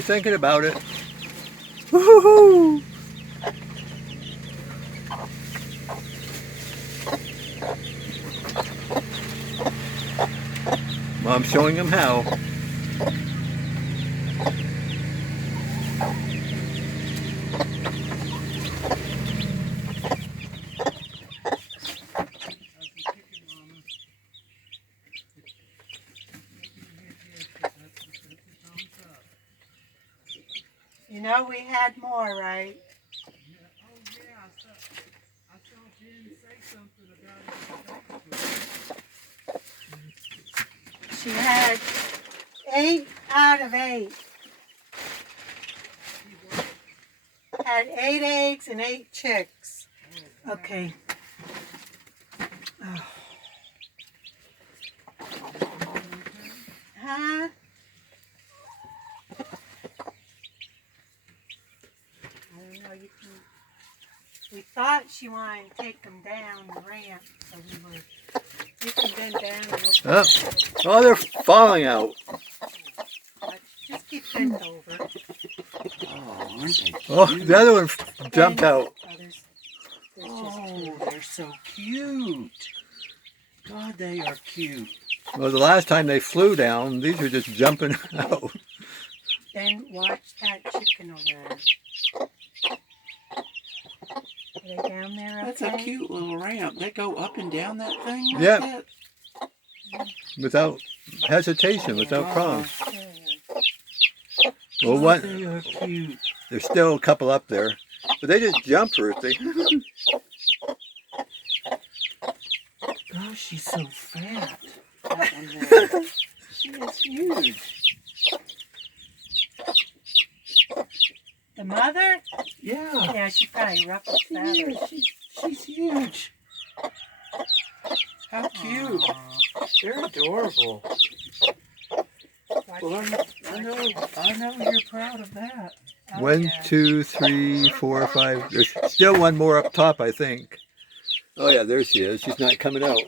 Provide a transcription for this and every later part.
You're thinking about it. Woohoo! Mom's showing him how. You know we had more, right? I saw Jen say something about it. She had 8 out of 8. Had 8 eggs and 8 chicks. Okay. Oh. Huh? I don't know. We thought she wanted to take them down the ramp, so you can bend down and look. Oh. Oh, they're falling out. Just keep bent over. Oh, aren't they cute? Oh, the other one jumped out. Oh, they're so cute. God, they are cute. Well, the last time they flew down, these are just jumping out. Then watch that chicken over there. Are they down there okay? That's a cute little ramp. They go up and down that thing like Yep. that? Without hesitation, without Wow. problems. Oh, Well, what? they are cute. There's still a couple up there, but they just jump, Ruthie. Gosh, she's so fat. That one there. She is huge. The mother? Yeah. Yeah, she probably ruffled She feathers. is. She's huge. How cute. Aw. They're adorable. Watch Well, I know you're proud of that. Oh, 1, yeah. 2, 3, 4, 5. There's still one more up top, I think. Oh yeah, there she is. She's not coming out.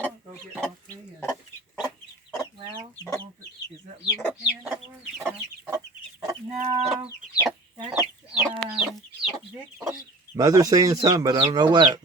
Oh, go get my pan. Well, Mom, is that little pan yours? no. That's, Vicky. Mother's saying something, but I don't know what.